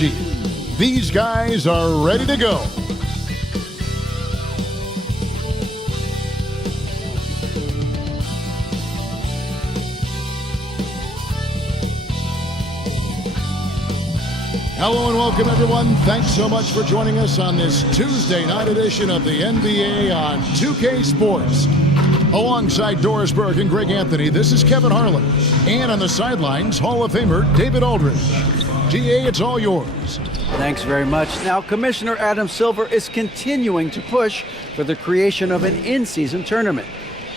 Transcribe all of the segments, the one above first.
energy. These guys are ready to go. Hello and welcome, everyone. Thanks so much for joining us on this Tuesday night edition of the NBA on 2K Sports. Alongside Doris Burke and Greg Anthony, this is Kevin Harlan. And on the sidelines, Hall of Famer David Aldridge. GA, it's all yours. Thanks very much. Now, Commissioner Adam Silver is continuing to push for the creation of an in-season tournament.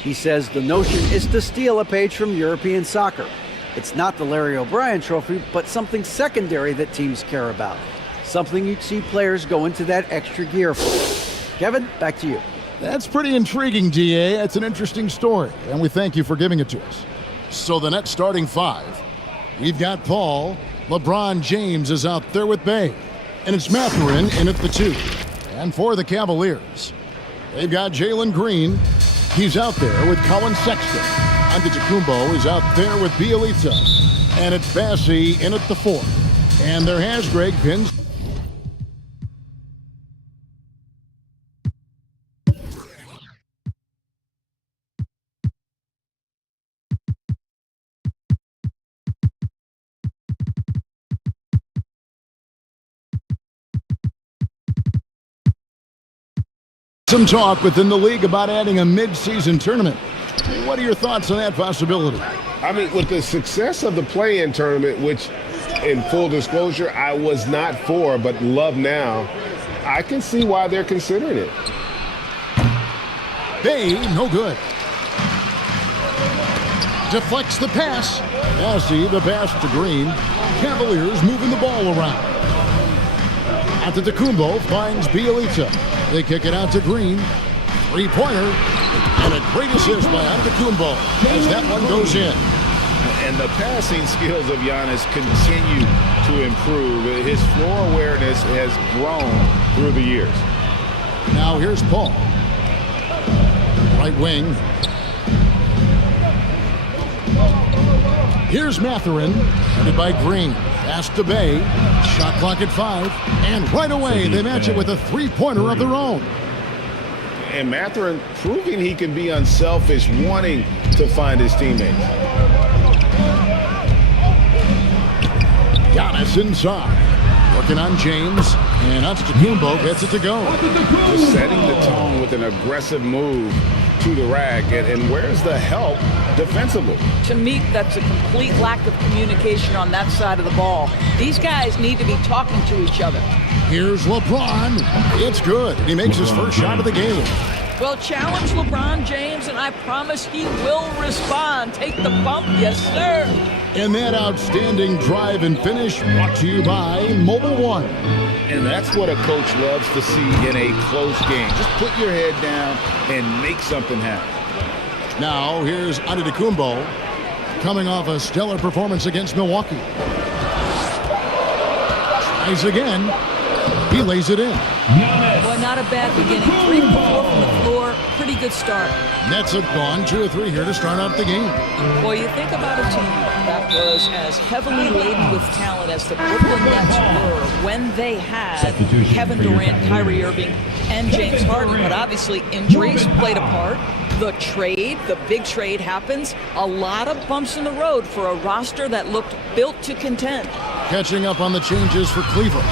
He says the notion is to steal a page from European soccer. It's not the Larry O'Brien Trophy, but something secondary that teams care about. Something you'd see players go into that extra gear for. Kevin, back to you. That's pretty intriguing, GA. That's an interesting story, and we thank you for giving it to us. So the net starting five, we've got Paul. LeBron James is out there with Bay. And it's Mathurin in at the two. And for the Cavaliers, they've got Jalen Green. He's out there with Colin Sexton. Antetokounmpo is out there with Bielitsa. And it's Bassey in at the four. And there has Greg pins. Some talk within the league about adding a mid-season tournament. What are your thoughts on that possibility? I mean, with the success of the play-in tournament, which, in full disclosure, I was not for, but love now, I can see why they're considering it. Bay, no good. Deflects the pass. Bassey, the pass to Green. Cavaliers moving the ball around. Antetokounmpo finds Bielitsa. They kick it out to Green. Three-pointer. And a great assist by Antetokounmpo as that one goes in. And the passing skills of Giannis continue to improve. His floor awareness has grown through the years. Now here's Paul. Right wing. Here's Mathurin, headed by Green. Pass to Bay. Shot clock at 5. And right away, they match it with a three-pointer of their own. And Mathurin proving he can be unselfish, wanting to find his teammates. Giannis inside. Working on James. And Antetokounmpo gets it to go. Just setting the tone with an aggressive move to the rack. And where's the help defensively? To me, that's a complete lack of communication on that side of the ball. These guys need to be talking to each other. Here's LeBron. It's good. He makes his first shot of the game. Well, challenge LeBron James, and I promise he will respond. Take the bump, yes, sir. And that outstanding drive and finish brought to you by Mobile One. And that's what a coach loves to see in a close game. Just put your head down and make something happen. Now, here's Antetokounmpo coming off a stellar performance against Milwaukee. Tries again. He lays it in. Well, not a bad beginning. 3 for 4 from the floor. Pretty good start. Nets have gone 2 or 3 here to start out the game. Boy, you think about a team that was as heavily laden with talent as the Brooklyn Nets were when they had Kevin Durant, Kyrie Irving, and James Harden. But obviously, injuries played a part. The big trade happens. A lot of bumps in the road for a roster that looked built to contend. Catching up on the changes for Cleveland.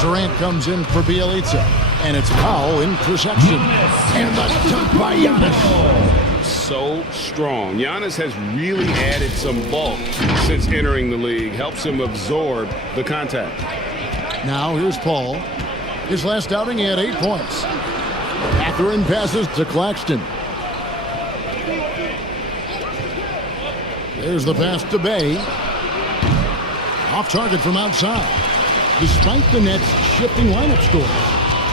Durant comes in for Bielitsa, and it's Powell in interception. And the dunk by Giannis. So strong. Giannis has really added some bulk since entering the league. Helps him absorb the contact. Now here's Paul. His last outing, he had 8 points. Mathurin passes to Claxton. There's the pass to Bay. Off target from outside. Despite the Nets' shifting lineup scores,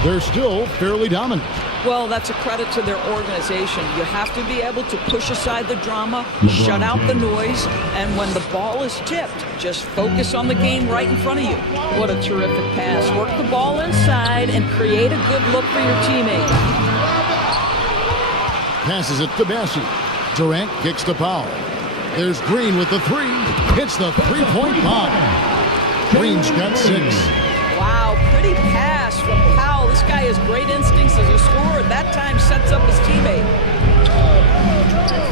they're still fairly dominant. Well, that's a credit to their organization. You have to be able to push aside the drama, shut out the noise, and when the ball is tipped, just focus on the game right in front of you. What a terrific pass. Work the ball inside and create a good look for your teammate. Passes it to Bassey. Durant kicks to Powell. There's Green with the three. Hits the three-point bomb. Green's got 6. Wow, pretty pass from Powell. This guy has great instincts as a scorer. That time sets up his teammate.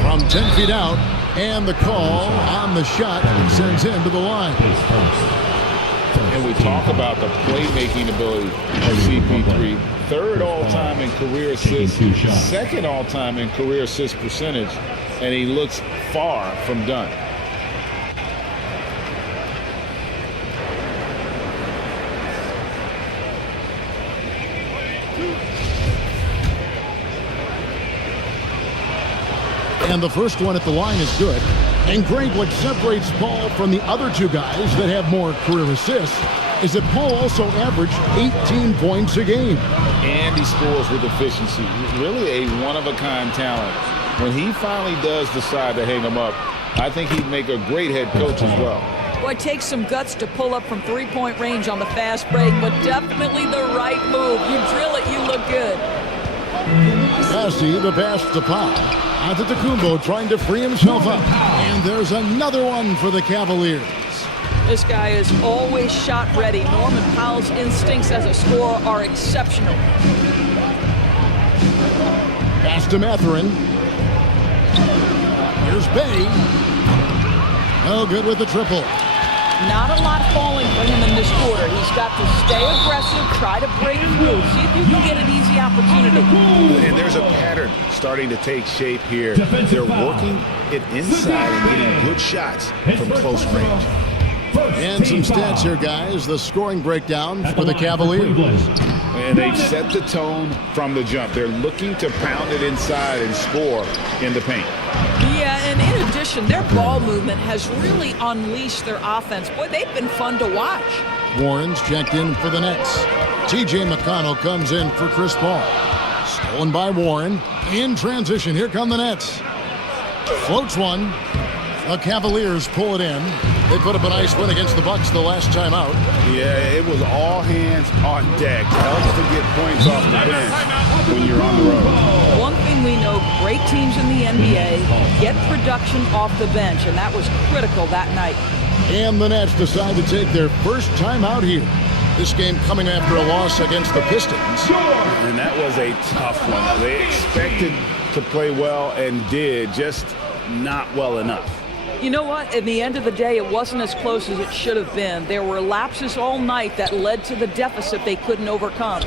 From 10 feet out, and the call on the shot sends him to the line. And we talk about the playmaking ability of CP3. Third all-time in career assists, second all-time in career assist percentage, and he looks far from done. And the first one at the line is good. And Greg, what separates Paul from the other two guys that have more career assists is that Paul also averaged 18 points a game. And he scores with efficiency. Really a one-of-a-kind talent. When he finally does decide to hang him up, I think he'd make a great head coach as well. Boy, it takes some guts to pull up from three-point range on the fast break, but definitely the right move. You drill it, you look good. Bassi, the pass to Powell. Antetokounmpo trying to free himself up. And there's another one for the Cavaliers. This guy is always shot ready. Norman Powell's instincts as a scorer are exceptional. Pass to Mathurin. Here's Bay. No good with the triple. Not a lot falling for him in this quarter. He's got to stay aggressive, try to break through, see if you can get an easy opportunity. And there's a pattern starting to take shape here. They're working it inside and getting good shots from close range. And some stats here, guys. The scoring breakdown for the Cavaliers. And they've set the tone from the jump. They're looking to pound it inside and score in the paint. Yeah, and in addition, their ball movement has really unleashed their offense. Boy, they've been fun to watch. Warren's checked in for the Nets. T.J. McConnell comes in for Chris Paul. Stolen by Warren. In transition, here come the Nets. Floats one. The Cavaliers pull it in. They put up a nice win against the Bucks the last time out. Yeah, it was all hands on deck. Helps to get points off the bench when you're on the road. One thing we know, great teams in the NBA get production off the bench, and that was critical that night. And the Nets decide to take their first time out here. This game coming after a loss against the Pistons. And that was a tough one. They expected to play well and did, just not well enough. You know what? In the end of the day, it wasn't as close as it should have been. There were lapses all night that led to the deficit they couldn't overcome.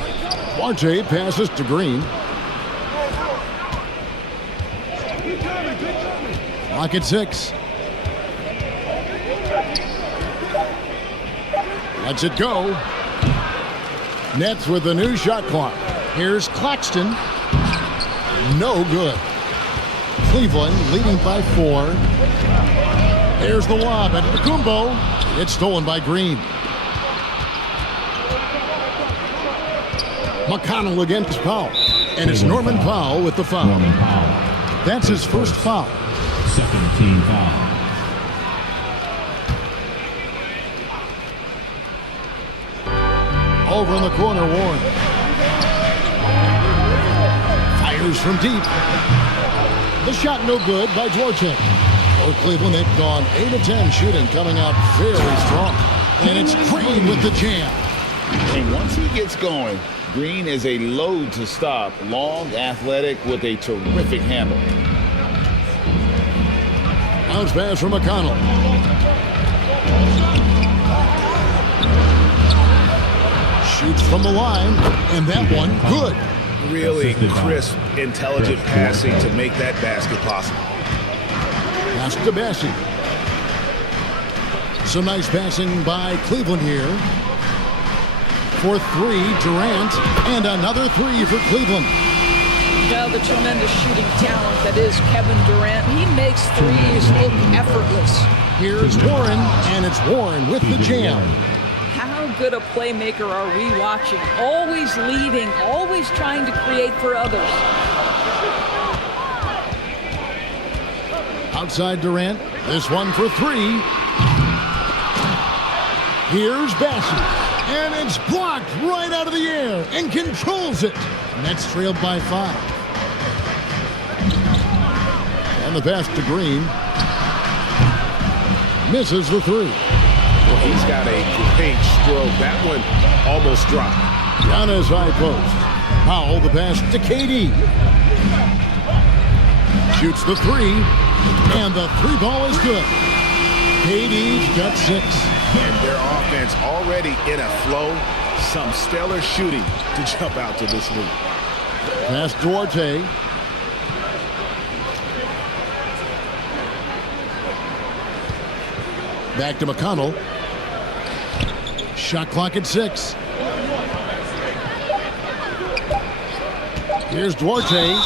Duarte passes to Green. Lock at 6. Lets it go. Nets with the new shot clock. Here's Claxton. No good. Cleveland leading by 4. There's the lob at Antetokounmpo. It's stolen by Green. McConnell against Powell. And it's Norman Powell with the foul. That's his first foul. Second team foul. Over in the corner, Warren. Fires from deep. The shot no good by Duarte. For Cleveland, they've gone 8 of 10 shooting, coming out very strong. And it's Green with the jam. And once he gets going, Green is a load to stop. Long, athletic, with a terrific handle. Bounce pass from McConnell. Shoots from the line, and that one good. Really crisp, intelligent passing to make that basket possible. Pass to Bassi. Some nice passing by Cleveland here. For 3, Durant, and another 3 for Cleveland. Now the tremendous shooting talent that is Kevin Durant. He makes threes look effortless. Here's Warren, and it's Warren with the jam. How good a playmaker are we watching? Always leading, always trying to create for others. Outside Durant, this one for 3. Here's Bassi, and it's blocked right out of the air and controls it. Nets trailed by 5. And the pass to Green. Misses the 3. Well, he's got a great stroke. That one almost dropped. Giannis high post. Powell the pass to KD. Shoots the three, and the three ball is good. KD's got 6. And their offense already in a flow. Some stellar shooting to jump out to this lead. Pass Duarte. Back to McConnell. Shot clock at 6. Here's Duarte.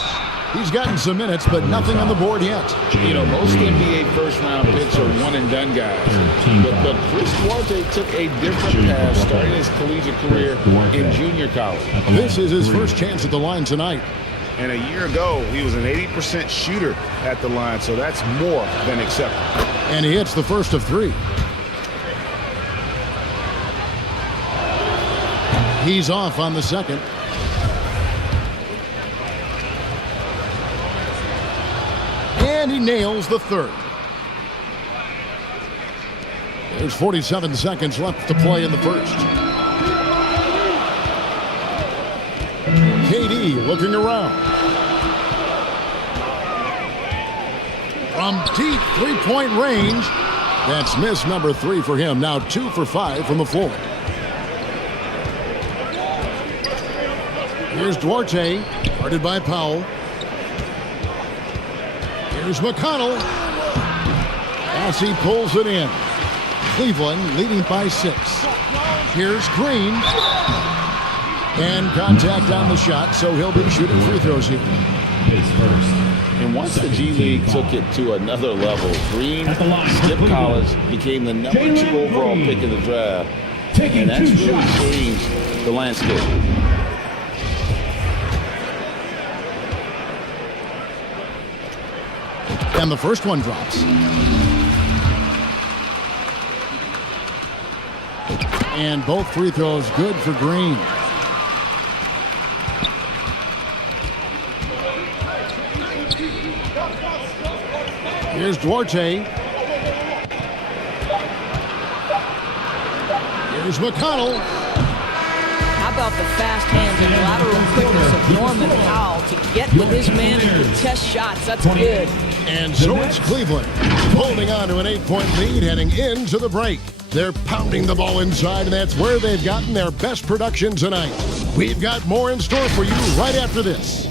He's gotten some minutes, but nothing on the board yet. You know, most NBA first-round picks are one-and-done guys. But Chris Duarte took a different path starting his collegiate career in junior college. This is his first chance at the line tonight. And a year ago, he was an 80% shooter at the line, so that's more than acceptable. And he hits the first of 3. He's off on the second. And he nails the third. There's 47 seconds left to play in the first. KD looking around. From deep three-point range. That's miss number 3 for him. Now 2 for 5 from the floor. Here's Duarte, guarded by Powell. Here's McConnell. As he pulls it in. Cleveland leading by 6. Here's Green. And contact on the shot, so he'll be shooting free throws here. His first. And once the G League took it to another level, Green skipped college, became the number 2 overall pick in the draft. And that's really changed the landscape. And the first one drops. And both free throws good for Green. Here's Duarte. Here's McConnell. How about the fast hands and lateral quickness of Norman Powell to get with his man and contest shots? That's good. And so it's Cleveland holding on to an 8-point lead heading into the break. They're pounding the ball inside, and that's where they've gotten their best production tonight. We've got more in store for you right after this.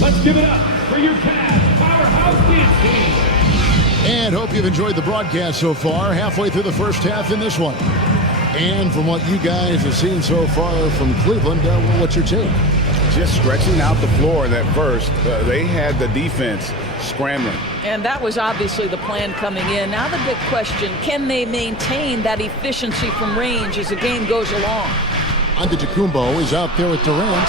Let's give it up for your Cavs powerhouse dance team. And hope you've enjoyed the broadcast so far, halfway through the first half in this one. And from what you guys have seen so far from Cleveland, what's your take? Just stretching out the floor in that first, they had the defense scrambling. And that was obviously the plan coming in. Now the big question, can they maintain that efficiency from range as the game goes along? Antetokounmpo is out there with Durant.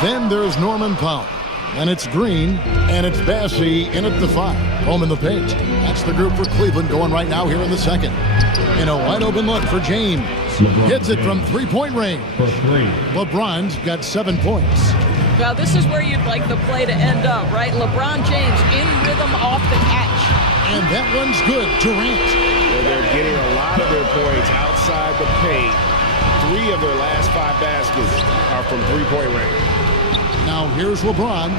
Then there's Norman Powell. And it's Green, and it's Bassey in at the 5. Home in the paint. That's the group for Cleveland going right now here in the second. In a wide-open look for James. Hits it from three-point range. LeBron's got 7 points. Well, this is where you'd like the play to end up, right? LeBron James in rhythm off the catch. And that one's good. Durant. Well, they're getting a lot of their points outside the paint. 3 of their last 5 baskets are from three-point range. Now here's LeBron.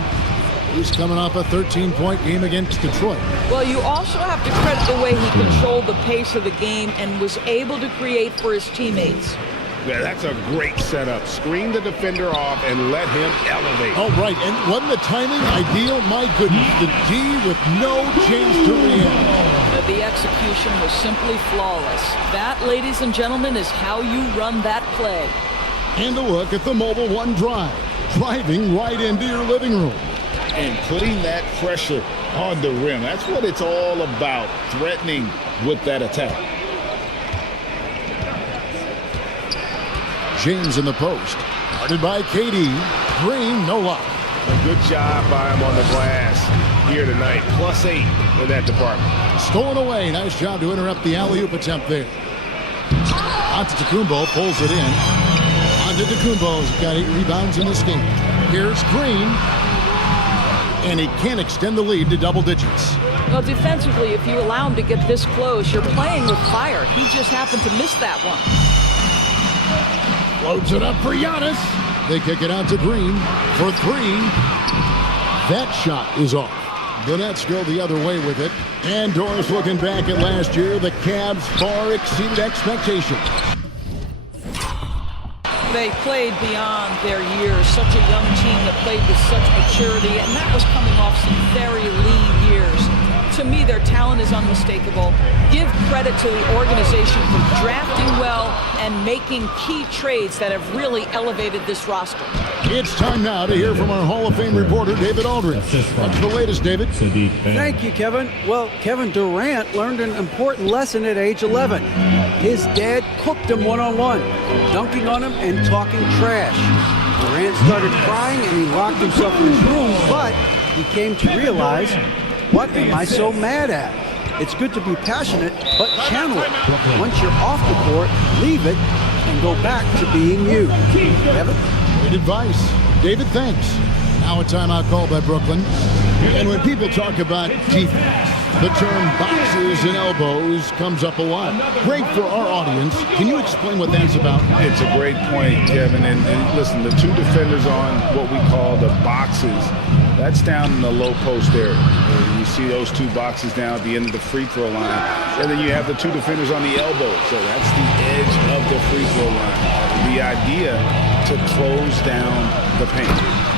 He's coming off a 13-point game against Detroit. Well, you also have to credit the way he controlled the pace of the game and was able to create for his teammates. Yeah, that's a great setup. Screen the defender off and let him elevate. Oh, right. And wasn't the timing ideal? My goodness. The D with no chance to react. The execution was simply flawless. That, ladies and gentlemen, is how you run that play. And a look at the Mobile One drive. Driving right into your living room. And putting that pressure on the rim. That's what it's all about, threatening with that attack. James in the post. Guarded by KD. Green, no luck. A good job by him on the glass here tonight. +8 in that department. Stolen away. Nice job to interrupt the alley-oop attempt there. Antetokounmpo pulls it in. Antetokounmpo's got 8 rebounds in this game. Here's Green. And he can't extend the lead to double digits. Well, defensively, if you allow him to get this close, you're playing with fire. He just happened to miss that one. Loads it up for Giannis. They kick it out to Green for 3. That shot is off. The Nets go the other way with it. And Doris looking back at last year, the Cavs far exceeded expectations. They played beyond their years. Such a young team that played with such maturity, and that was coming off some very lean years. To me, their talent is unmistakable. Give credit to the organization for drafting well and making key trades that have really elevated this roster. It's time now to hear from our Hall of Fame reporter, David Aldridge. What's the latest, David? Thank you, Kevin. Well, Kevin Durant learned an important lesson at age 11. His dad cooked him one-on-one, dunking on him and talking trash. Durant started crying and he locked himself in his room, but he came to realize, what am I so mad at? It's good to be passionate, but channel it. Once you're off the court, leave it and go back to being you. Kevin? Great advice. David, thanks. Now a timeout call by Brooklyn. And when people talk about defense, the term boxes and elbows comes up a lot. Great for our audience. Can you explain what that's about? It's a great point, Kevin. And listen, the 2 defenders on what we call the boxes, that's down in the low post area. You see those 2 boxes down at the end of the free throw line. And then you have the 2 defenders on the elbow. So that's the edge of the free throw line. The idea to close down the paint.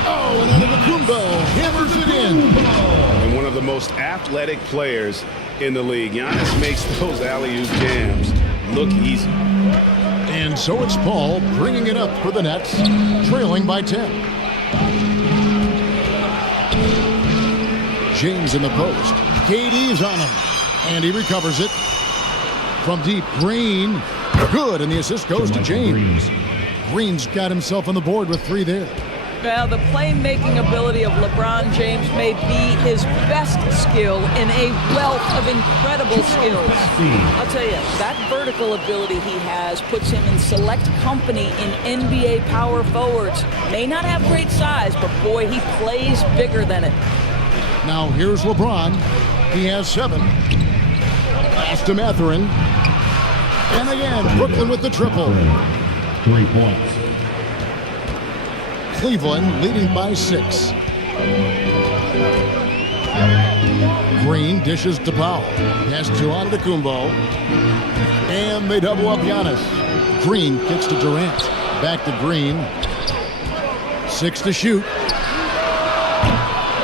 Oh, and Antetokounmpo hammers it in. And one of the most athletic players in the league. Giannis makes those alley-oop jams look easy. And so it's Paul bringing it up for the Nets, trailing by 10. James in the post. KD's on him. And he recovers it. From deep, Green. Good, and the assist goes to James. Green's got himself on the board with 3 there. Well, the playmaking ability of LeBron James may be his best skill in a wealth of incredible skills. I'll tell you, that vertical ability he has puts him in select company in NBA power forwards. May not have great size, but boy, he plays bigger than it. Now here's LeBron. He has 7. Pass to Mathurin. And again, Brooklyn with the triple. 3 points. Cleveland leading by 6. Green dishes to Powell. Pass to Antetokounmpo. And they double up Giannis. Green kicks to Durant. Back to Green. 6 to shoot.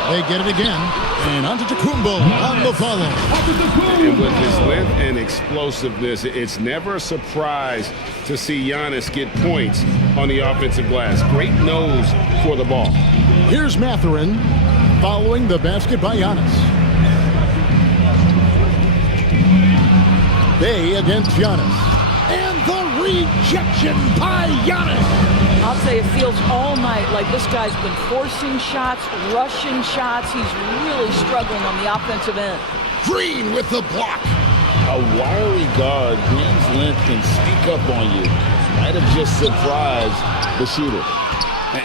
They get it again. And Antetokounmpo on the follow. And with his length and explosiveness, it's never a surprise to see Giannis get points on the offensive glass. Great nose for the ball. Here's Mathurin following the basket by Giannis. Bay against Giannis. And the rejection by Giannis. I'll tell you, it feels all night like this guy's been forcing shots, rushing shots. He's really struggling on the offensive end. Green with the block. A wiry guard, Green's length can sneak up on you. Might have just surprised the shooter.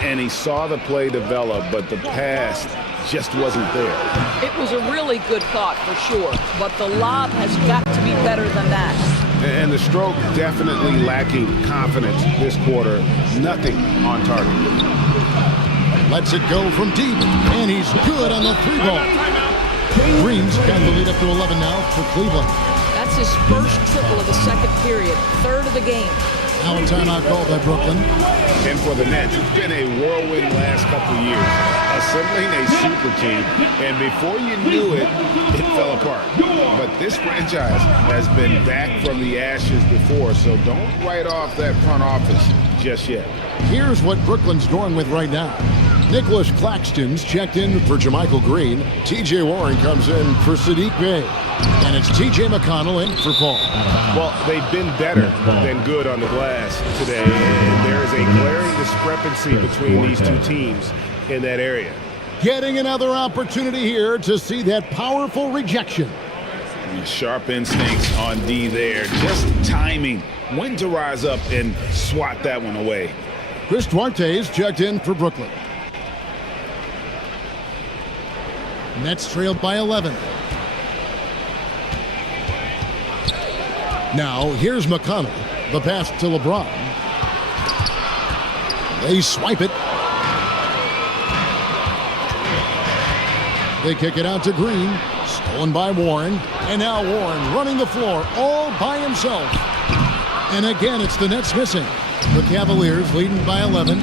And he saw the play develop, but the pass just wasn't there. It was a really good thought for sure, but the lob has got to be better than that. And the stroke definitely lacking confidence this quarter. Nothing on target. Lets it go from deep, and he's good on the 3-ball. Green's got the lead up to 11 now for Cleveland. That's his first triple of the second period, 3rd of the game. Now a timeout called by Brooklyn. And for the Nets, it's been a whirlwind last couple of years. Assembling a super team, and before you knew it, it fell apart. But this franchise has been back from the ashes before, so don't write off that front office just yet. Here's what Brooklyn's going with right now. Nicholas Claxton's checked in for Jermichael Green. T.J. Warren comes in for Sadiq Bey. And it's T.J. McConnell in for Paul. Well, they've been better than good on the glass today. And there is a glaring discrepancy between these 2 teams in that area. Getting another opportunity here to see that powerful rejection. Sharp instincts on D there. Just timing when to rise up and swat that one away. Chris Duarte's checked in for Brooklyn. Nets trailed by 11. Now, here's McConnell. The pass to LeBron. They swipe it. They kick it out to Green. Stolen by Warren. And now Warren running the floor all by himself. And again, it's the Nets missing. The Cavaliers leading by 11.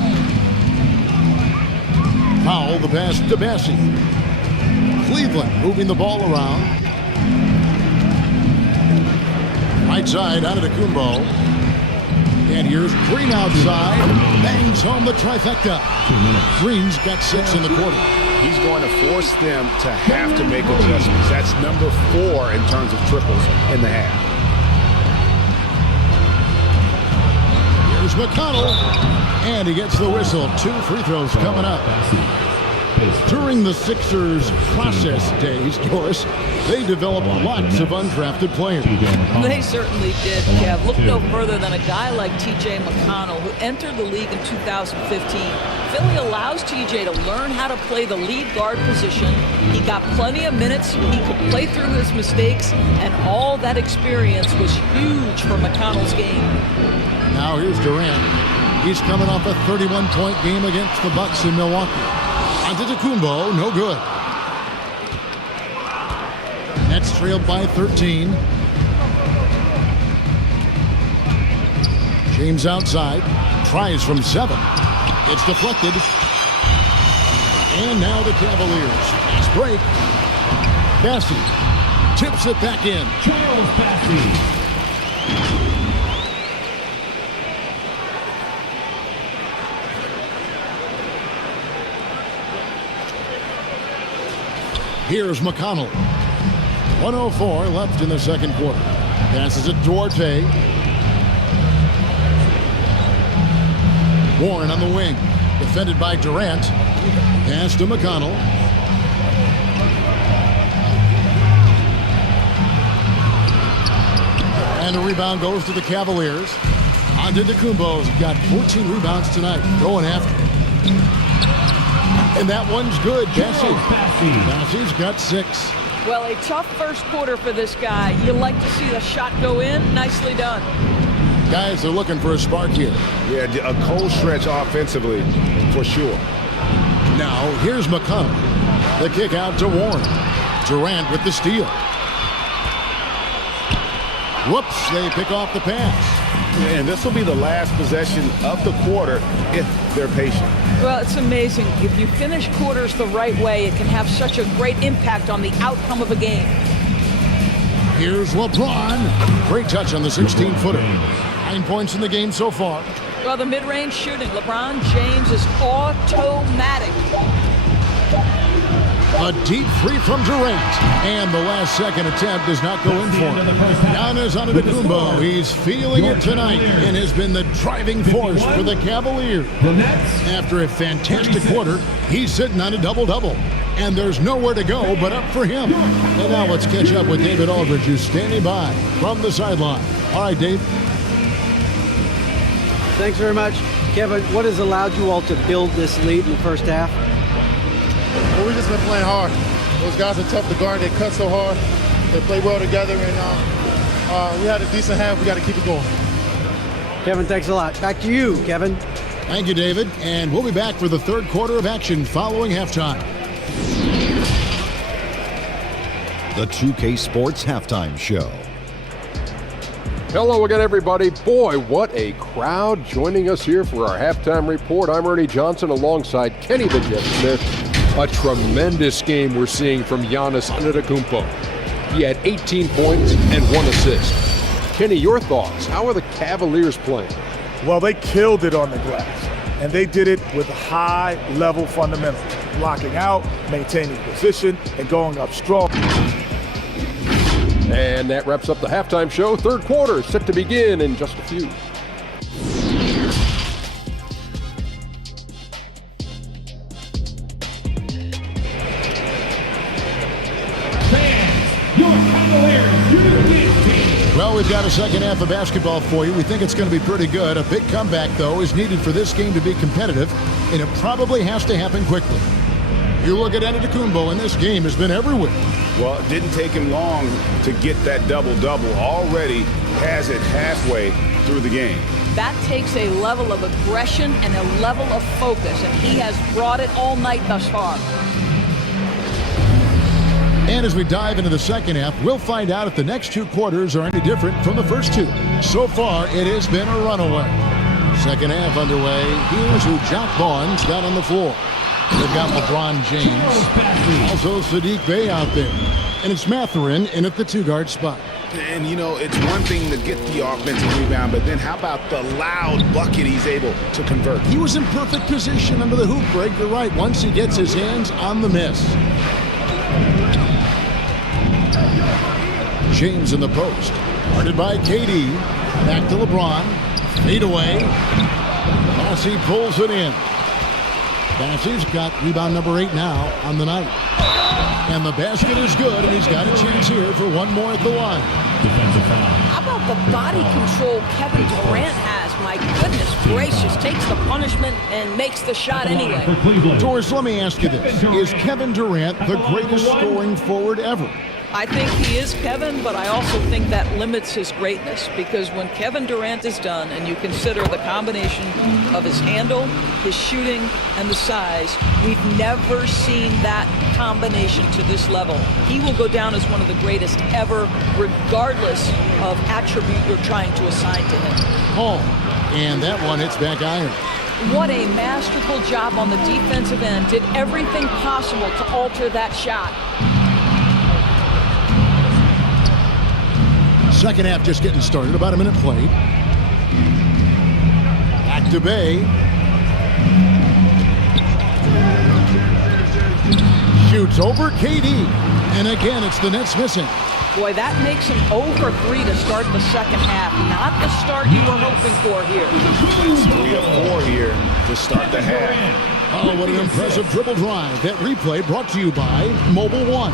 Powell, the pass to Bassi. Cleveland moving the ball around. Right side, Antetokounmpo. And here's Green outside. Bangs home the trifecta. Green's got 6 in the quarter. He's going to force them to have to make adjustments. That's number 4 in terms of triples in the half. Here's McConnell. And he gets the whistle. 2 free throws coming up. During the Sixers' process days, Doris, they developed lots of undrafted players. They certainly did, Kev. Look no further than a guy like T.J. McConnell, who entered the league in 2015. Philly allows T.J. to learn how to play the lead guard position. He got plenty of minutes. He could play through his mistakes, and all that experience was huge for McConnell's game. Now here's Durant. He's coming off a 31-point game against the Bucks in Milwaukee. Antetokounmpo, no good. Nets trailed by 13. James outside. Tries from 7. It's deflected. And now the Cavaliers. Fast break. Bassi tips it back in. Charles Bassi. Here's McConnell. 1:04 left in the second quarter. Passes it Duarte. Warren on the wing. Defended by Durant. Pass to McConnell. And a rebound goes to the Cavaliers. Antetokounmpo's got 14 rebounds tonight. Going after it. And that one's good. Bassi's got 6. Well, a tough first quarter for this guy. You like to see the shot go in. Nicely done. Guys are looking for a spark here. Yeah, a cold stretch offensively, for sure. Now, here's McConnell. The kick out to Warren. Durant with the steal. Whoops, they pick off the pass. And this will be the last possession of the quarter if they're patient. Well, it's amazing. If you finish quarters the right way, it can have such a great impact on the outcome of a game. Here's LeBron. Great touch on the 16-footer. 9 points in the game so far. Well, the mid-range shooting, LeBron James is automatic. A deep three from Durant. And the last second attempt does not go in for him. Giannis Antetokounmpo. He's feeling it tonight and has been the driving force for the Cavaliers. After a fantastic quarter, he's sitting on a double-double. And there's nowhere to go but up for him. And now let's catch up with David Aldridge, who's standing by from the sideline. All right, Dave. Thanks very much. Kevin, what has allowed you all to build this lead in the first half? Well, we've just been playing hard. Those guys are tough to guard. They cut so hard. They play well together, and we had a decent half. We got to keep it going. Kevin, thanks a lot. Back to you, Kevin. Thank you, David. And we'll be back for the third quarter of action following halftime. The 2K Sports Halftime Show. Hello again, everybody. Boy, what a crowd joining us here for our halftime report. I'm Ernie Johnson alongside Kenny the Jet Smith. A tremendous game we're seeing from Giannis Antetokounmpo. He had 18 points and 1 assist. Kenny, your thoughts? How are the Cavaliers playing? Well, they killed it on the glass, and they did it with high-level fundamentals, blocking out, maintaining position, and going up strong. And that wraps up the halftime show. Third quarter set to begin in just a few. Well, we've got a second half of basketball for you. We think it's going to be pretty good. A big comeback, though, is needed for this game to be competitive, and it probably has to happen quickly. You look at Antetokounmpo, and this game has been everywhere. Well, it didn't take him long to get that double-double. Already has it halfway through the game. That takes a level of aggression and a level of focus, and he has brought it all night thus far. And as we dive into the second half, we'll find out if the next two quarters are any different from the first two. So far, it has been a runaway. Second half underway. Here's who Jack Vaughn's got on the floor. They've got LeBron James. Also Sadiq Bey out there. And it's Mathurin in at the two-guard spot. And, you know, it's one thing to get the offensive rebound, but then how about the loud bucket he's able to convert? He was in perfect position under the hoop, Greg. You're right. Once he gets his hands on the miss. James in the post. Guarded by KD. Back to LeBron. Fade away. Massey pulls it in. Massey's got rebound number 8 now on the night. And the basket is good, and he's got a chance here for one more at the line. How about the body control Kevin Durant has? My goodness gracious. Takes the punishment and makes the shot anyway. Doris, let me ask you this. Is Kevin Durant the greatest scoring forward ever? I think he is, Kevin, but I also think that limits his greatness, because when Kevin Durant is done and you consider the combination of his handle, his shooting, and the size, we've never seen that combination to this level. He will go down as one of the greatest ever, regardless of attribute you're trying to assign to him. Oh, and that one hits back iron. What a masterful job on the defensive end. Did everything possible to alter that shot. Second half just getting started. About a minute played. Back to Bey. Shoots over KD. And again, it's the Nets missing. Boy, that makes him 0 for 3 to start the second half. Not the start you were hoping for here. It's 3 of 4 here to start the half. Oh, what an impressive dribble drive. That replay brought to you by Mobile One.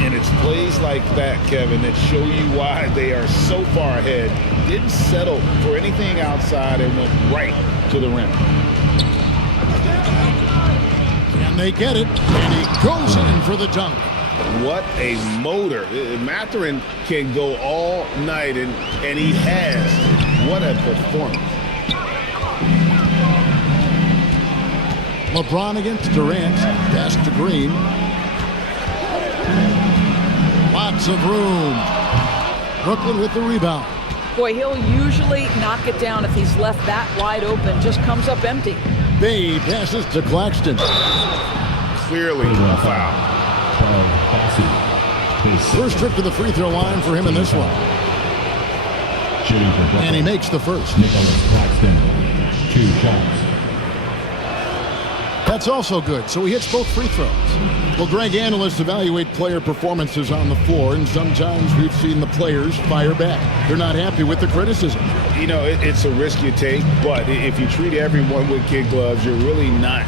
And it's plays like that, Kevin, that show you why they are so far ahead. Didn't settle for anything outside and went right to the rim. And they get it. And he goes in for the dunk. What a motor. Mathurin can go all night, and he has. What a performance. LeBron against Durant. Pass to Green. Lots of room. Brooklyn with the rebound. Boy, he'll usually knock it down if he's left that wide open. Just comes up empty. Bey passes to Claxton. Clearly a foul. First trip to the free throw line for him in this one. And he makes the first. Claxton, 2 shots. That's also good. So he hits both free throws. Well, Greg, analysts evaluate player performances on the floor, and sometimes we've seen the players fire back. They're not happy with the criticism. You know, it's a risk you take, but if you treat everyone with kid gloves, you're really not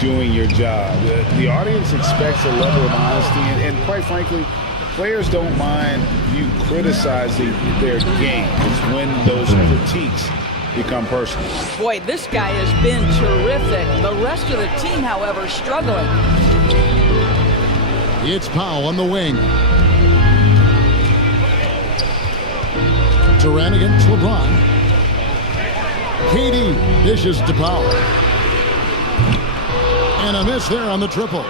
doing your job. The audience expects a level of honesty, and quite frankly, players don't mind you criticizing their game. It's when those critiques become personal. Boy, this guy has been terrific. The rest of the team, however, struggling. It's Powell on the wing. Durant against LeBron. KD dishes to Powell. And a miss there on the triple.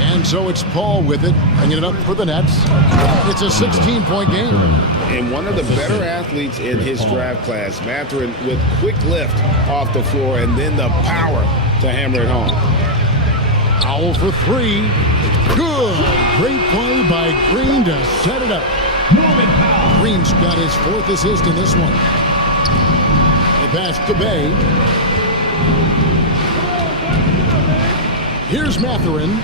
And so it's Paul with it, bringing it up for the Nets. It's a 16-point game. And one of the better athletes in his draft class, Mathurin, with quick lift off the floor and then the power to hammer it home. Powell for 3. Good. Great play by Green to set it up. Green's got his 4th assist in this one. The pass to Bey. Here's Mathurin.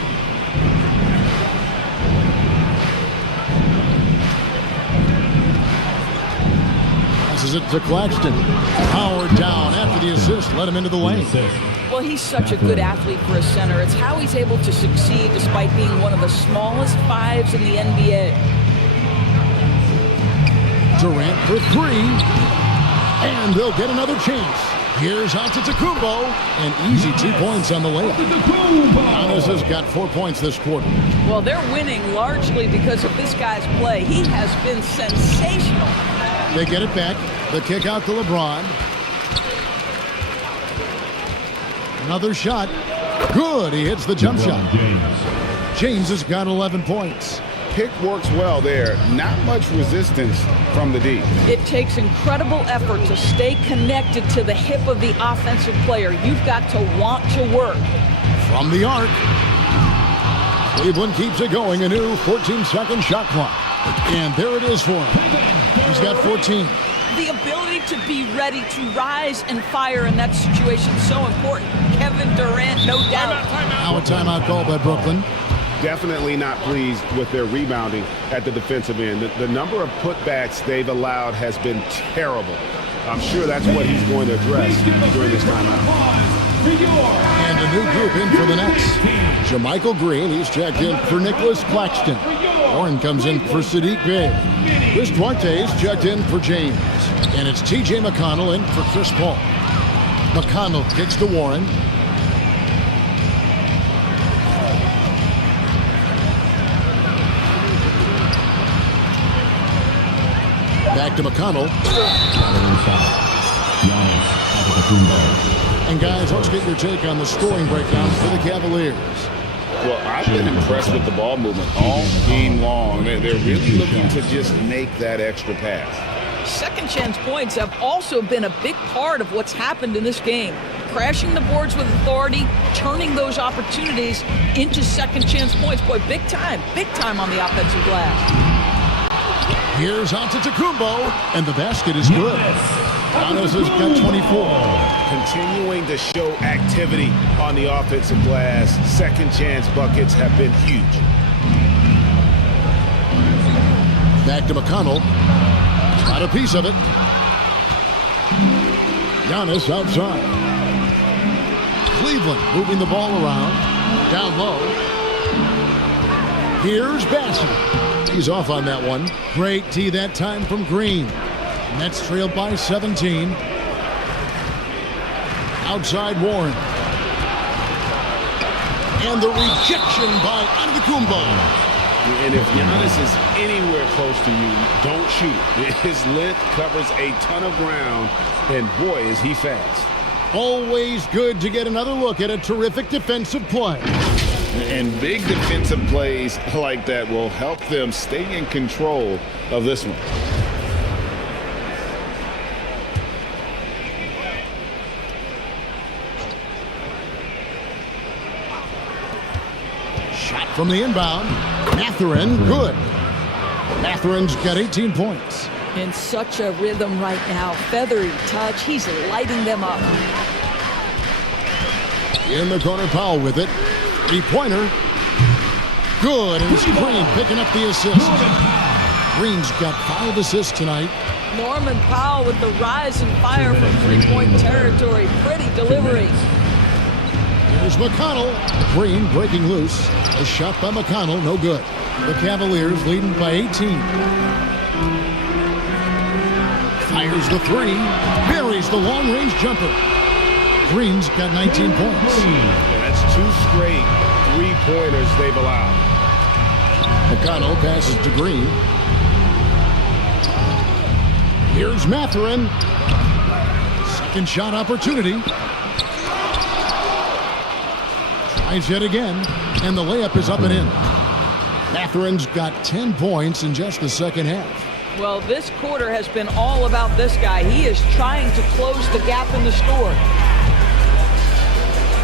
Passes it to Claxton. Howard down after the assist. Let him into the lane. Well, he's such a good athlete for a center. It's how he's able to succeed despite being one of the smallest 5s in the NBA. Durant for three. And they'll get another chance. Here's Antetokounmpo, and easy 2 points on the layup. Giannis has got 4 points this quarter. Well, they're winning largely because of this guy's play. He has been sensational. They get it back. The kick out to LeBron. Another shot. Good. He hits the jump shot. James has got 11 points. Pick works well there. Not much resistance from the D. It takes incredible effort to stay connected to the hip of the offensive player. You've got to want to work. From the arc. Cleveland keeps it going. A new 14-second shot clock. And there it is for him. He's got 14. The ability to be ready to rise and fire in that situation is so important. Kevin Durant, no doubt. Now a timeout called by Brooklyn. Definitely not pleased with their rebounding at the defensive end. The number of putbacks they've allowed has been terrible. I'm sure that's what he's going to address during this timeout. And a new group in for the Nets. Jamichael Green, he's checked in for Nicholas Claxton. Warren comes in for Sadiq Bey. Chris Duarte's checked in for James. And it's T.J. McConnell in for Chris Paul. McConnell kicks to Warren. Back to McConnell. And guys, let's get your take on the scoring breakdown for the Cavaliers. Well, I've been impressed with the ball movement all game long. They're really looking to just make that extra pass. Second chance points have also been a big part of what's happened in this game. Crashing the boards with authority, turning those opportunities into second chance points. Boy, big time on the offensive glass. Here's Antetokounmpo, and the basket is good. Giannis has got 24. Continuing to show activity on the offensive glass. Second chance buckets have been huge. Back to McConnell. Got a piece of it. Giannis outside. Cleveland moving the ball around. Down low. Here's Bassett. He's off on that one. Great tee that time from Green. Nets trailed by 17. Outside Warren. And the rejection by Antetokounmpo. And if Giannis is anywhere close to you, don't shoot it. His length covers a ton of ground, and boy, is he fast. Always good to get another look at a terrific defensive play. And big defensive plays like that will help them stay in control of this one. Shot from the inbound. Mathurin, good. Mathurin's got 18 points. In such a rhythm right now. Feathery touch. He's lighting them up. In the corner, Powell with it. Three-pointer. Good. And it's Green picking up the assist. Green's got 5 assists tonight. Norman Powell with the rise and fire from three-point territory. Pretty delivery. Here's McConnell. Green breaking loose. A shot by McConnell, no good. The Cavaliers leading by 18. Fires the three. Buries the long-range jumper. Green's got 19 points. And that's 2 straight three-pointers they've allowed. McConnell passes to Green. Here's Mathurin. Second shot opportunity. Tries yet again, and the layup is up and in. Mathurin's got 10 points in just the second half. Well, this quarter has been all about this guy. He is trying to close the gap in the score.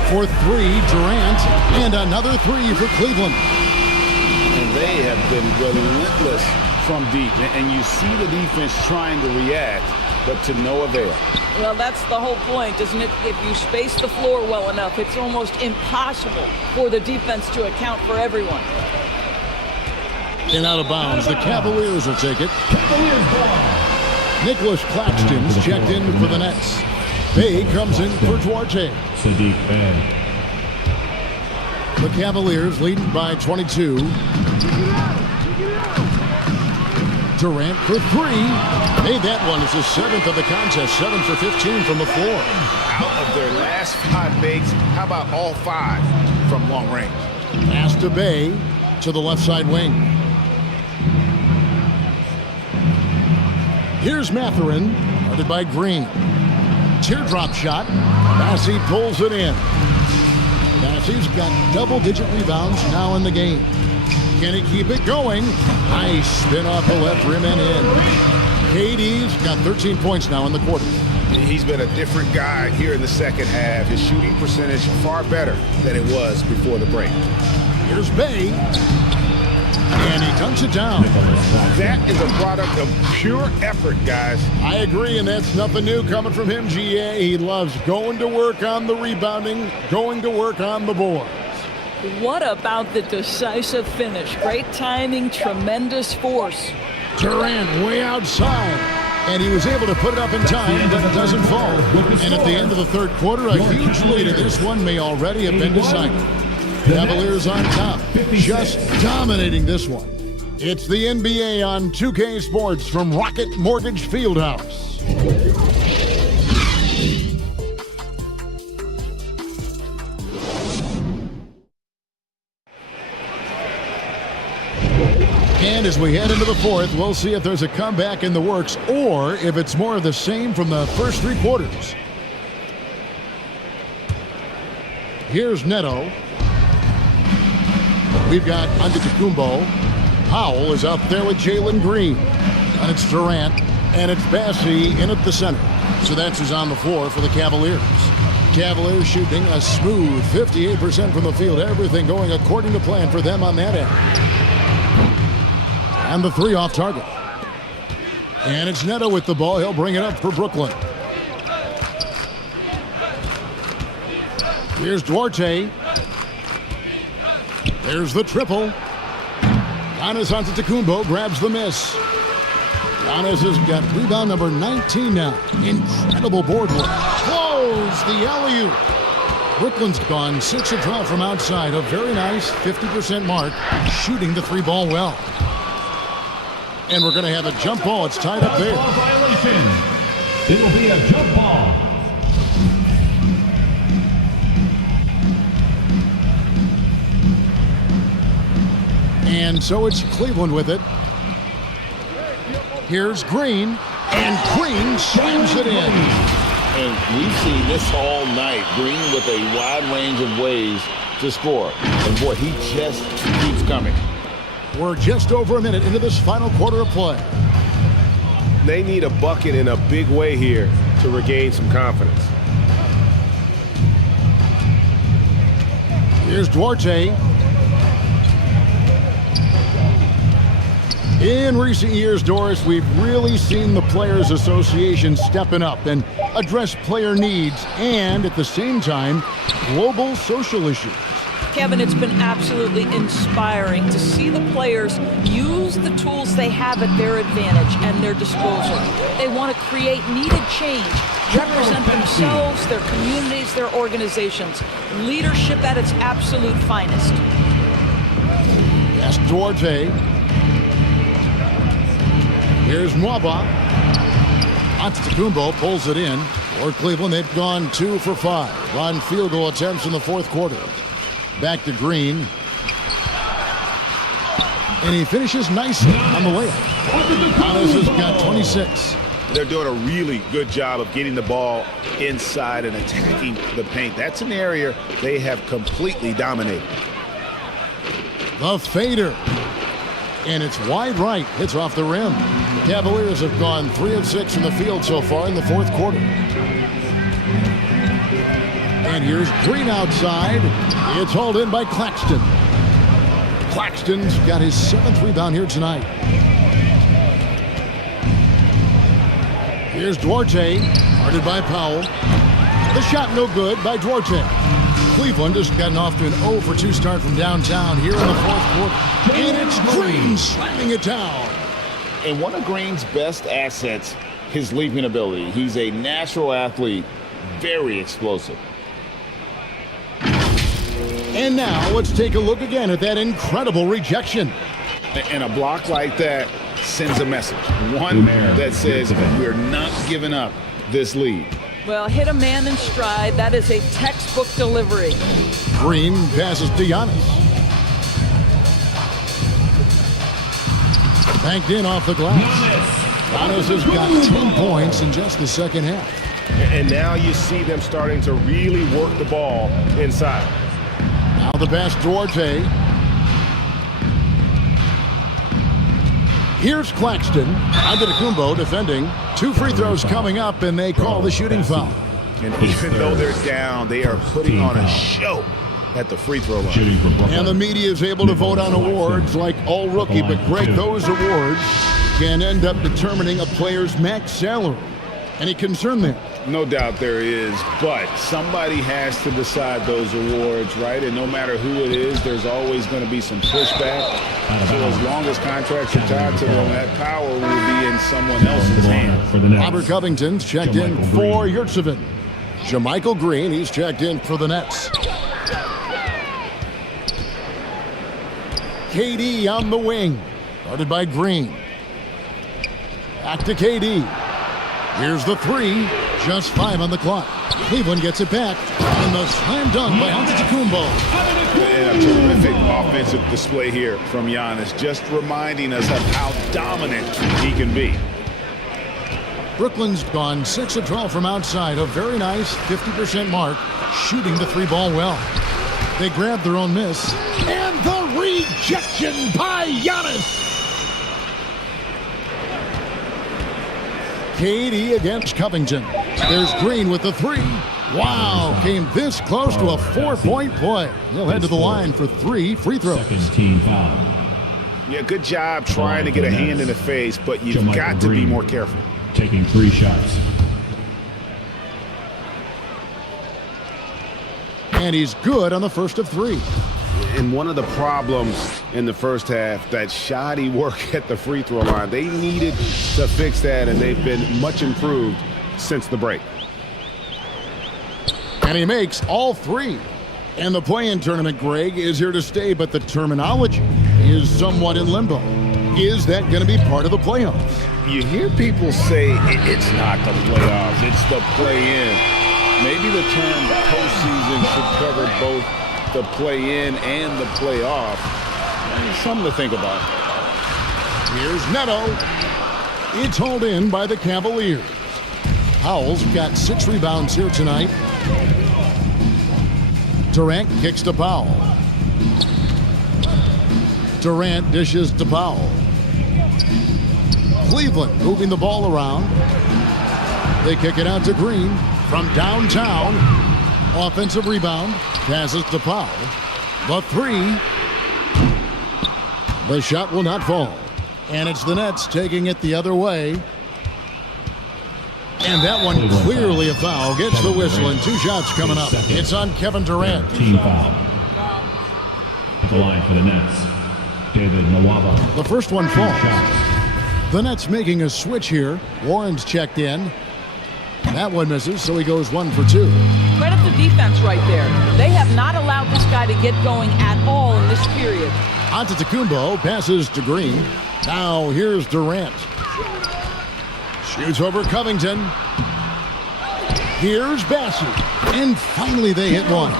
For 3, Durant, and another 3 for Cleveland. And they have been relentless from deep. And you see the defense trying to react, but to no avail. Well, that's the whole point, isn't it? If you space the floor well enough, it's almost impossible for the defense to account for everyone. And out of bounds, the Cavaliers will take it. Nicholas Claxton's checked in for the Nets. Bay comes in for Duarte. Sadiq Bey. The Cavaliers leading by 22. Durant for three. Made that one as his 7th of the contest. 7 for 15 from the floor. Out of their last 5 makes, how about all 5 from long range? Pass to Bay to the left side wing. Here's Mathurin, guarded by Green. Teardrop shot. Massey pulls it in. Massey's got double-digit rebounds now in the game. Can he keep it going? Nice spin off the left rim and in. KD's got 13 points now in the quarter. He's been a different guy here in the second half. His shooting percentage far better than it was before the break. Here's Bay. And he dunks it down. That is a product of pure effort, guys. I agree, and that's nothing new coming from him, GA. He loves going to work on the rebounding, going to work on the boards. What about the decisive finish? Great timing, tremendous force. Durant way outside, and he was able to put it up in time, but it doesn't fall. And at the end of the third quarter, a huge lead in this one may already have been decided. Cavaliers on top, just dominating this one. It's the NBA on 2K Sports from Rocket Mortgage Fieldhouse. And as we head into the fourth, we'll see if there's a comeback in the works or if it's more of the same from the first 3 quarters. Here's Neto. We've got Antetokounmpo. Powell is out there with Jalen Green. And it's Durant. And it's Bassey in at the center. So that's who's on the floor for the Cavaliers. Cavaliers shooting a smooth 58% from the field. Everything going according to plan for them on that end. And the 3 off target. And it's Neto with the ball. He'll bring it up for Brooklyn. Here's Duarte. There's the triple. Giannis Antetokounmpo grabs the miss. Giannis has got rebound number 19 now. Incredible board work. Close the alley-oop. Brooklyn's gone 6 of 12 from outside. A very nice 50% mark. Shooting the 3 ball well. And we're going to have a jump ball. It's tied up there. Ball violation. It will be a jump ball. And so it's Cleveland with it. Here's Green. And Green slams it in. And we've seen this all night. Green with a wide range of ways to score. And boy, he just keeps coming. We're just over a minute into this final quarter of play. They need a bucket in a big way here to regain some confidence. Here's Duarte. In recent years, Doris, we've really seen the Players Association stepping up and address player needs and, at the same time, global social issues. Kevin, it's been absolutely inspiring to see the players use the tools they have at their advantage and their disposal. They want to create needed change, represent themselves, their communities, their organizations. Leadership at its absolute finest. That's Duarte. Here's Mwaba. Antetokounmpo pulls it in. For Cleveland, they've gone 2 for 5 on field goal attempts in the fourth quarter. Back to Green. And he finishes nicely on the layup. Giannis has got 26. They're doing a really good job of getting the ball inside and attacking the paint. That's an area they have completely dominated. The fader. And it's wide right. Hits off the rim. The Cavaliers have gone 3 of 6 from the field so far in the fourth quarter. And here's Green outside. It's hauled in by Claxton. Claxton's got his 7th rebound here tonight. Here's Duarte, guarded by Powell. The shot no good by Duarte. Cleveland has gotten off to an 0 for 2 start from downtown here in the fourth quarter. And it's Green slamming it down. And one of Green's best assets, his leaping ability. He's a natural athlete, very explosive. And now let's take a look again at that incredible rejection. And a block like that sends a message. One that says we're not giving up this lead. Well, hit a man in stride. That is a textbook delivery. Green passes to Giannis. Banked in off the glass. Giannis has got 10 points in just the second half. And now you see them starting to really work the ball inside. Now the pass, Duarte. Here's Claxton. Antetokounmpo defending. 2 free throws coming up, and they call the shooting foul. And even though they're down, they are putting on a show at the free throw line. And the media is able to vote on awards like All Rookie, but Greg, those awards can end up determining a player's max salary. Any concern there? No doubt there is, but somebody has to decide those awards, right? And no matter who it is, there's always going to be some pushback. So as long as contracts are tied to them, that power will be in someone else's hands. Robert Covington's checked in for Yurtseven. Jermichael Green, he's checked in for the Nets. KD on the wing, guarded by Green. Back to KD. Here's the 3, just 5 on the clock. Cleveland gets it back, and the slam dunk by Antetokounmpo. And a terrific offensive display here from Giannis, just reminding us of how dominant he can be. Brooklyn's gone 6 of 12 from outside, a very nice 50% mark, shooting the 3-ball well. They grab their own miss, and the rejection by Giannis. KD against Covington. There's Green with the 3. Wow, came this close to a 4-point play. He'll head to the line for 3 free throws. Yeah, good job trying to get a hand in the face, but you've got to be more careful. Taking 3 shots. And he's good on the first of 3. And one of the problems in the first half, that shoddy work at the free throw line, they needed to fix that, and they've been much improved since the break. And he makes all 3. And the play-in tournament, Greg, is here to stay, but the terminology is somewhat in limbo. Is that going to be part of the playoffs? You hear people say it's not the playoffs, it's the play-in. Maybe the term postseason should cover both the play-in and the playoff. Something to think about. Here's Neto. It's hauled in by the Cavaliers. Powell's got 6 rebounds here tonight. Durant kicks to Powell. Durant dishes to Powell. Cleveland moving the ball around. They kick it out to Green from downtown. Offensive rebound. Passes to Powell. The 3. The shot will not fall. And it's the Nets taking it the other way. And that one clearly a foul. Gets the whistle, and 2 shots coming up. It's on Kevin Durant. Team foul. At the line for the Nets, David Nwaba. The first one falls. The Nets making a switch here. Warren's checked in. That one misses, so he goes 1 for 2. Credit the defense right there. They have not allowed this guy to get going at all in this period. Antetokounmpo passes to Green. Now here's Durant. Shoots over Covington. Here's Bassey. And finally they hit one.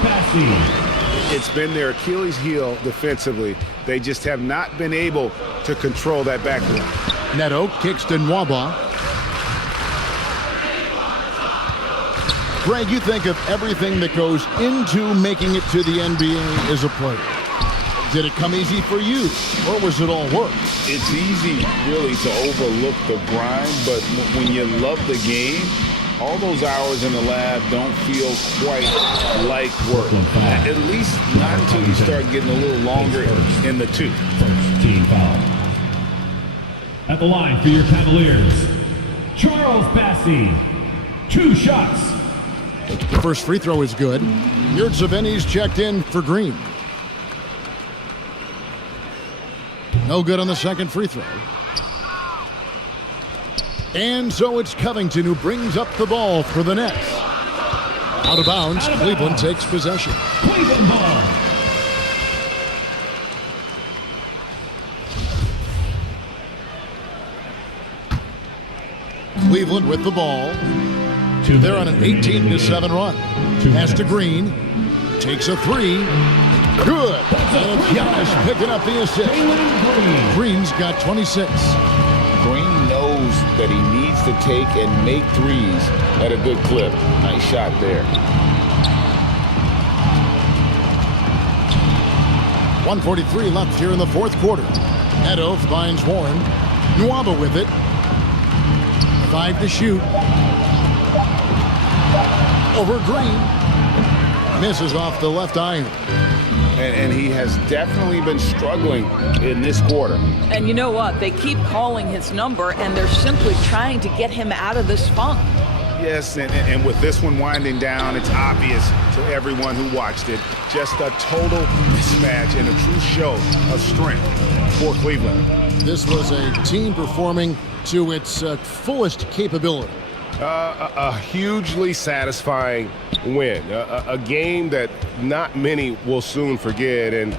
It's been their Achilles heel defensively. They just have not been able to control that backcourt. Neto kicks to Nwaba. Greg, you think of everything that goes into making it to the NBA as a player. Did it come easy for you, or was it all work? It's easy, really, to overlook the grind, but when you love the game, all those hours in the lab don't feel quite like work. At least not until you start getting a little longer in the tooth. First team foul. At the line for your Cavaliers, Charles Bassey. 2 shots. The first free throw is good. Yurtseven's checked in for Green. No good on the second free throw. And so it's Covington who brings up the ball for the Nets. Out of bounds, Cleveland takes possession. Cleveland ball. Cleveland with the ball. They're on an 18-7 run. Pass to Green. Takes a three. Good. And Giannis picking up the assist. Green's got 26. Green knows that he needs to take and make threes at a good clip. Nice shot there. 1:43 left here in the fourth quarter. Neto finds Warren. Nwaba with it. 5 to shoot. Over Green. Misses off the left iron. And he has definitely been struggling in this quarter. And you know what? They keep calling his number, and they're simply trying to get him out of this funk. Yes, and with this one winding down, it's obvious to everyone who watched it. Just a total mismatch and a true show of strength for Cleveland. This was a team performing to its fullest capability. A hugely satisfying win. A game that not many will soon forget. And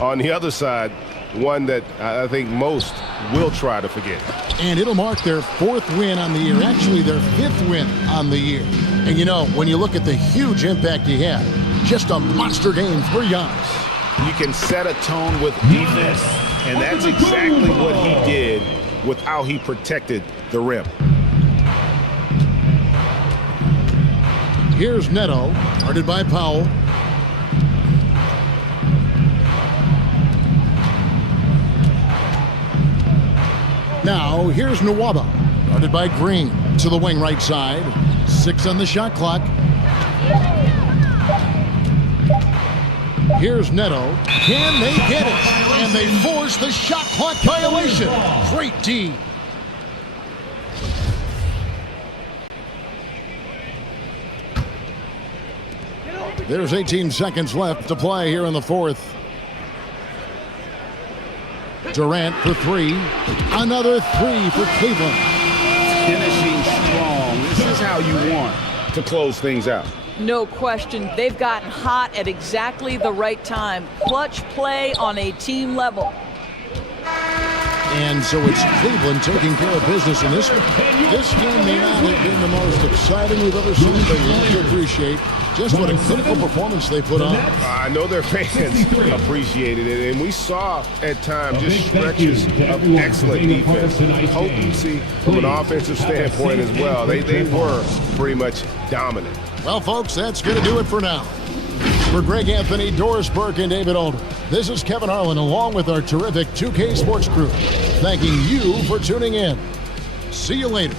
on the other side, one that I think most will try to forget. And it'll mark their 4th win on the year. Actually, their 5th win on the year. And you know, when you look at the huge impact he had, just a monster game for Giannis. You can set a tone with defense, and that's exactly what he did with how he protected the rim. Here's Neto, guarded by Powell. Now, here's Nwaba, guarded by Green. To the wing right side. 6 on the shot clock. Here's Neto. Can they get it? And they force the shot clock violation. Great D. There's 18 seconds left to play here in the 4th. Durant for 3. Another 3 for Cleveland. Finishing strong. This is how you want to close things out. No question. They've gotten hot at exactly the right time. Clutch play on a team level. And so it's Cleveland taking care of business in this one. This game may not have been the most exciting we've ever seen, but you have to appreciate just what a clinical performance they put on. I know their fans appreciated it, and we saw at times just stretches of excellent defense, potency from an offensive standpoint as well. They were pretty much dominant. Well, folks, that's going to do it for now. For Greg Anthony, Doris Burke, and David Alder, this is Kevin Harlan along with our terrific 2K Sports crew, thanking you for tuning in. See you later.